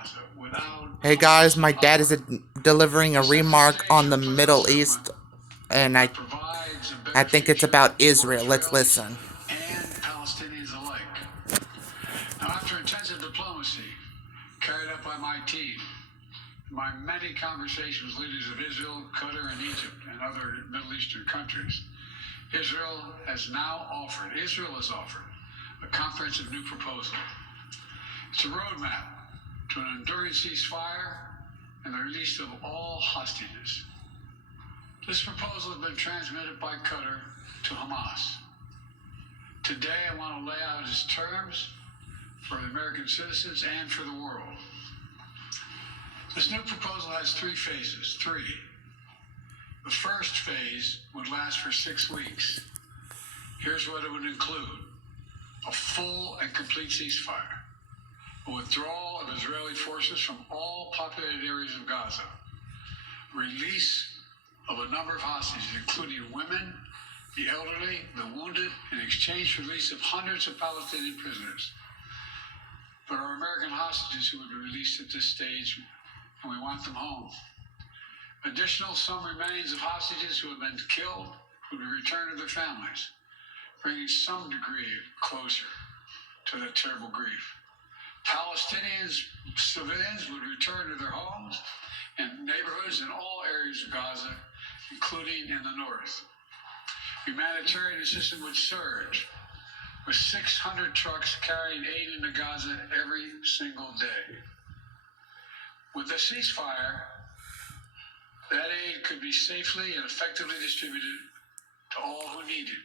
Gaza without Hey guys, my dad is delivering a remark on the Middle East, and I provides a I better think it's future about for Israel. Let's Israelis listen. and Palestinians alike. Now, after intensive diplomacy carried out by my team, my many conversations with leaders of Israel, Qatar, and Egypt, and other Middle Eastern countries, Israel has offered a comprehensive new proposal. It's a roadmap to an enduring ceasefire and the release of all hostages. This proposal has been transmitted by Qatar to Hamas. Today, I want to lay out its terms for the American citizens and for the world. This new proposal has three phases. The first phase would last for 6 weeks. Here's what it would include: a full and complete ceasefire, a withdrawal of Israeli forces from all populated areas of Gaza, release of a number of hostages, including women, the elderly, the wounded, in exchange for the release of hundreds of Palestinian prisoners. There are American hostages who would be released at this stage, and we want them home. Additional, some remains of hostages who have been killed would be returned to their families, bringing some degree of closure to that terrible grief. Palestinians, civilians, would return to their homes and neighborhoods in all areas of Gaza, including in the north. Humanitarian assistance would surge, with 600 trucks carrying aid into Gaza every single day. With the ceasefire, that aid could be safely and effectively distributed to all who need it.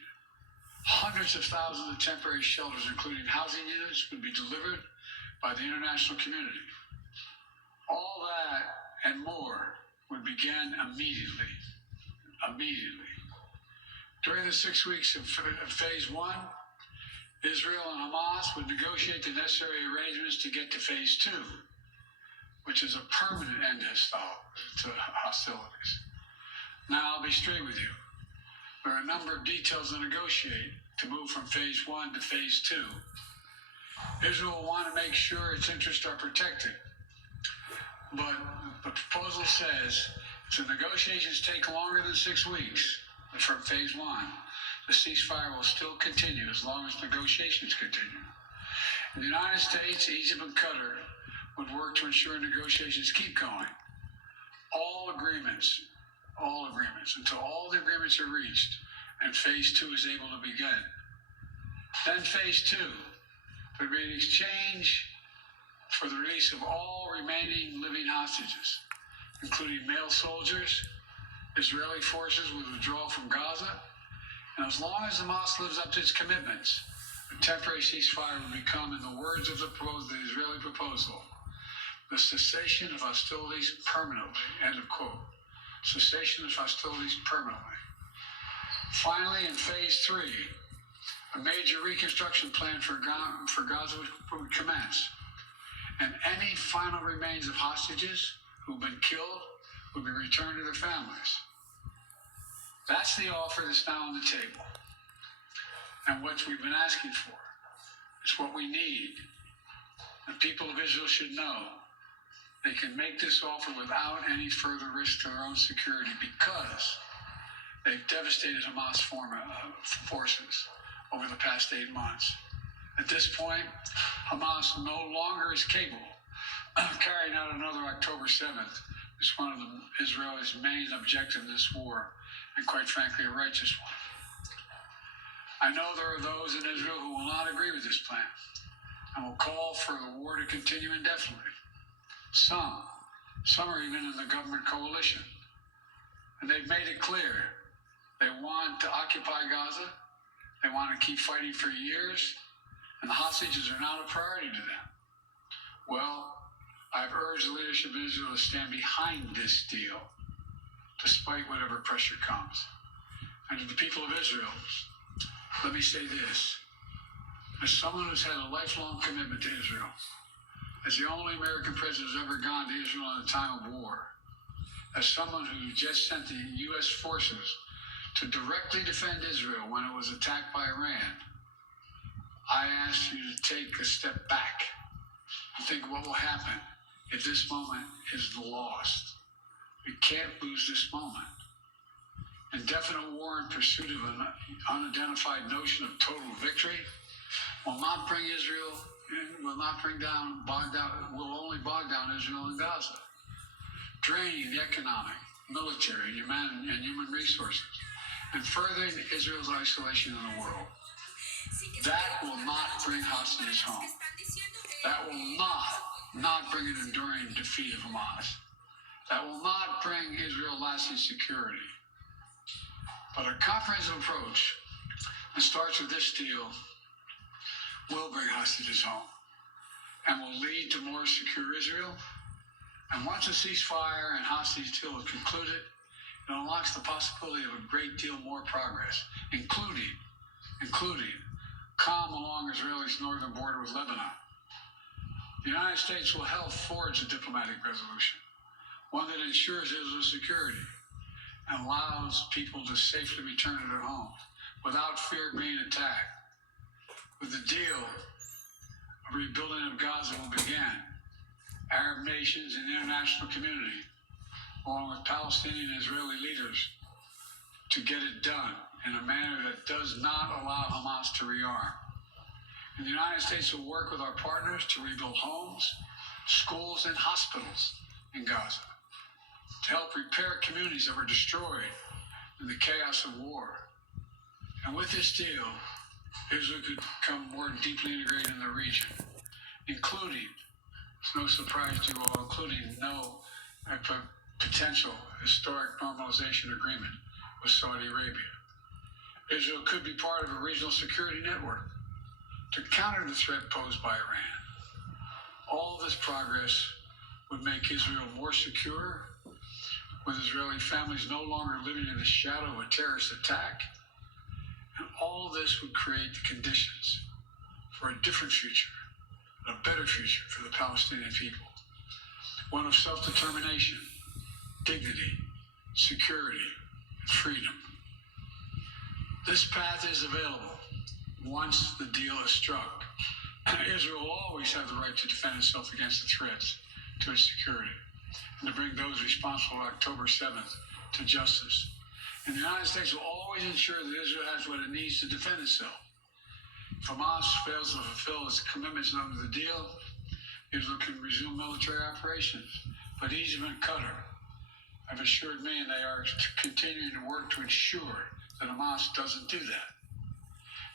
Hundreds of thousands of temporary shelters, including housing units, would be delivered by the international community. All that and more would begin immediately. During the 6 weeks of phase one, Israel and Hamas would negotiate the necessary arrangements to get to phase two, which is a permanent end to hostilities. Now, I'll be straight with you. There are a number of details to negotiate to move from phase one to phase two. Israel will want to make sure its interests are protected. But the proposal says if the negotiations take longer than 6 weeks from phase one, the ceasefire will still continue as long as negotiations continue. In the United States, Egypt, and Qatar would work to ensure negotiations keep going. All agreements, until all the agreements are reached and phase two is able to begin. Then phase two would be an exchange for the release of all remaining living hostages, including male soldiers. Israeli forces would withdraw from Gaza, and as long as Hamas lives up to its commitments, a temporary ceasefire would become, in the words of the Israeli proposal, the cessation of hostilities permanently. End of quote. Cessation of hostilities permanently. Finally, in phase three, a major reconstruction plan for Gaza would commence, and any final remains of hostages who've been killed would be returned to their families. That's the offer that's now on the table, and what we've been asking for. It's what we need. The people of Israel should know they can make this offer without any further risk to their own security because they've devastated Hamas forces over the past 8 months. At this point, Hamas no longer is capable of carrying out another October 7th. It's one of Israel's main objectives in this war, and quite frankly, a righteous one. I know there are those in Israel who will not agree with this plan and will call for the war to continue indefinitely. Some are even in the government coalition, and they've made it clear they want to occupy Gaza, they want to keep fighting for years, and the hostages are not a priority to them. Well, I've urged the leadership of Israel to stand behind this deal, despite whatever pressure comes. And to the people of Israel, let me say this. As someone who's had a lifelong commitment to Israel, as the only American president who's ever gone to Israel in a time of war, as someone who just sent the U.S. forces to directly defend Israel when it was attacked by Iran, I ask you to take a step back and think what will happen if this moment is lost. We can't lose this moment. Indefinite war in pursuit of an unidentified notion of total victory will not bring Israel, will not bring down, will only bog down Israel and Gaza, draining the economic, military, and human resources, and furthering Israel's isolation in the world. That will not bring hostages home. That will not bring an enduring defeat of Hamas. That will not bring Israel lasting security. But a comprehensive approach that starts with this deal will bring hostages home and will lead to more secure Israel. And once a ceasefire and hostage deal is concluded, it unlocks the possibility of a great deal more progress, including calm along Israel's northern border with Lebanon. The United States will help forge a diplomatic resolution, one that ensures Israel's security and allows people to safely return to their homes without fear of being attacked. With the deal, a rebuilding of Gaza will begin. Arab nations and the international community, along with Palestinian and Israeli leaders, to get it done in a manner that does not allow Hamas to rearm. And the United States will work with our partners to rebuild homes, schools, and hospitals in Gaza, to help repair communities that were destroyed in the chaos of war. And with this deal, Israel could become more deeply integrated in the region, including, it's no surprise to you all, including a potential historic normalization agreement with Saudi Arabia. Israel could be part of a regional security network to counter the threat posed by Iran. All this progress would make Israel more secure, with Israeli families no longer living in the shadow of a terrorist attack. And all this would create the conditions for a different future, a better future for the Palestinian people. One of self-determination, dignity, security, and freedom. This path is available once the deal is struck. Israel will always have the right to defend itself against the threats to its security and to bring those responsible on October 7th to justice. And the United States will always ensure that Israel has what it needs to defend itself. If Hamas fails to fulfill its commitments under the deal, Israel can resume military operations. But Egypt and Qatar have assured me, and they are continuing to work to ensure that Hamas doesn't do that.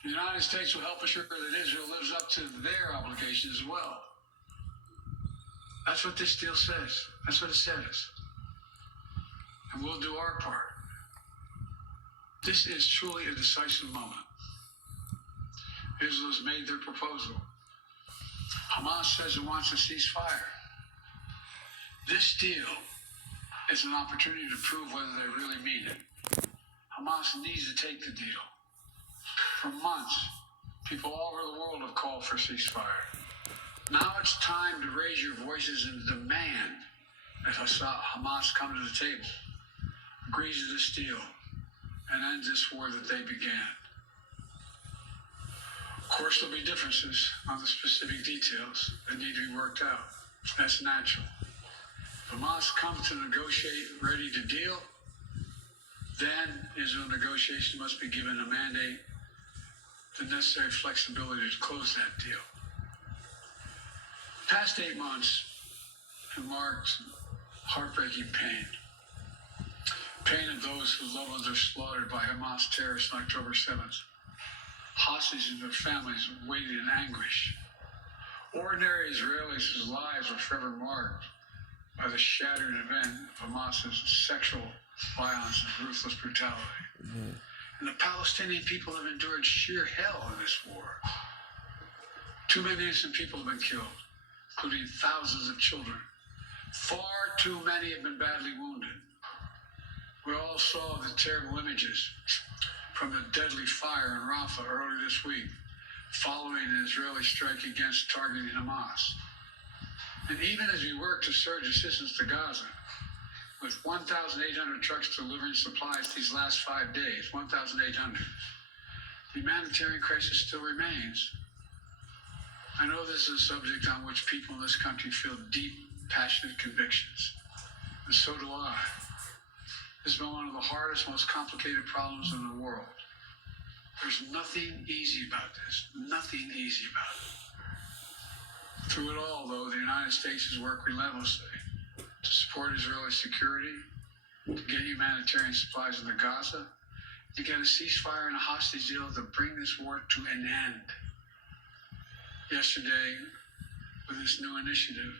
The United States will help assure that Israel lives up to their obligations as well. That's what this deal says. That's what it says. And we'll do our part. This is truly a decisive moment. Israel has made their proposal. Hamas says it wants a ceasefire. This deal is an opportunity to prove whether they really mean it. Hamas needs to take the deal. For months, people all over the world have called for a ceasefire. Now it's time to raise your voices and demand that Hamas come to the table, agrees to this deal, and ends this war that they began. Of course, there'll be differences on the specific details that need to be worked out. That's natural. If Hamas comes to negotiate ready to deal, then Israel negotiations must be given a mandate, the necessary flexibility to close that deal. The past 8 months have marked heartbreaking pain. Pain of those whose loved ones are slaughtered by Hamas terrorists on October 7th. Hostages and their families waiting in anguish. Ordinary Israelis whose lives were forever marked by the shattering event of Hamas's sexual violence and ruthless brutality. Mm-hmm. And the Palestinian people have endured sheer hell in this war. Too many innocent people have been killed, including thousands of children. Far too many have been badly wounded. We all saw the terrible images from the deadly fire in Rafah earlier this week, following an Israeli strike against targeting Hamas. And even as we work to surge assistance to Gaza, with 1,800 trucks delivering supplies these last 5 days, 1,800, the humanitarian crisis still remains. I know this is a subject on which people in this country feel deep passionate convictions. And so do I. This has been one of the hardest, most complicated problems in the world. There's nothing easy about this. Nothing easy about it. Through it all, though, the United States has worked relentlessly to support Israeli security, to get humanitarian supplies into Gaza, to get a ceasefire and a hostage deal to bring this war to an end. Yesterday, with this new initiative,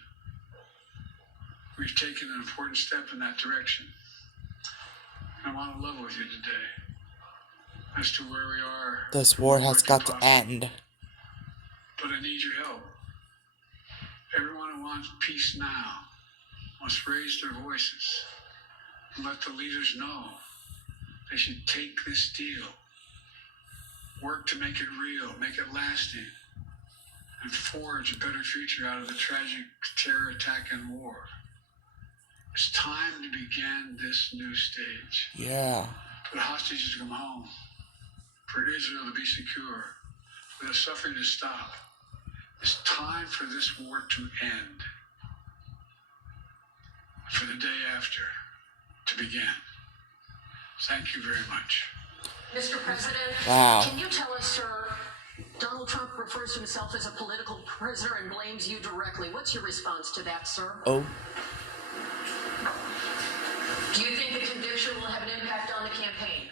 we've taken an important step in that direction. And I want to level with you today as to where we are. This war has got to end. But I need your help. Everyone who wants peace now must raise their voices and let the leaders know they should take this deal, work to make it real, make it lasting, and forge a better future out of the tragic terror attack and war. It's time to begin this new stage. Yeah. For the hostages to come home, for Israel to be secure, for the suffering to stop. It's time for this war to end, for the day after to begin. Thank you very much. Mr. President, Wow. Can you tell us, sir, Donald Trump refers to himself as a political prisoner and blames you directly. What's your response to that, sir? Oh. Do you think the conviction will have an impact on the campaign?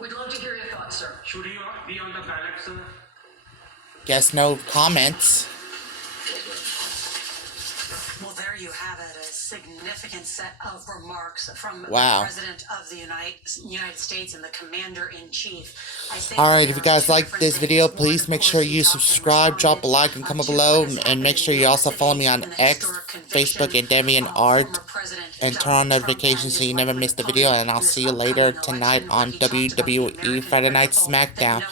We'd love to hear your thoughts, sir. Should he be on the ballot, sir? Guess no comments. Well, there you have it, a significant set of remarks from Wow. the President of the United States and the Commander-in-Chief. Alright, if you guys liked this video, please make sure you subscribe, drop a like, and comment below. And make sure you also follow me on X, Facebook, and DeviantArt. And turn on notifications so you never miss the video. And I'll see you later tonight on WWE Friday Night SmackDown.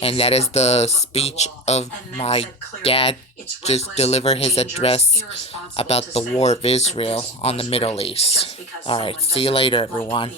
And that is the speech of my dad just deliver his address about the war of Israel on the Middle East. Alright, see you later, everyone.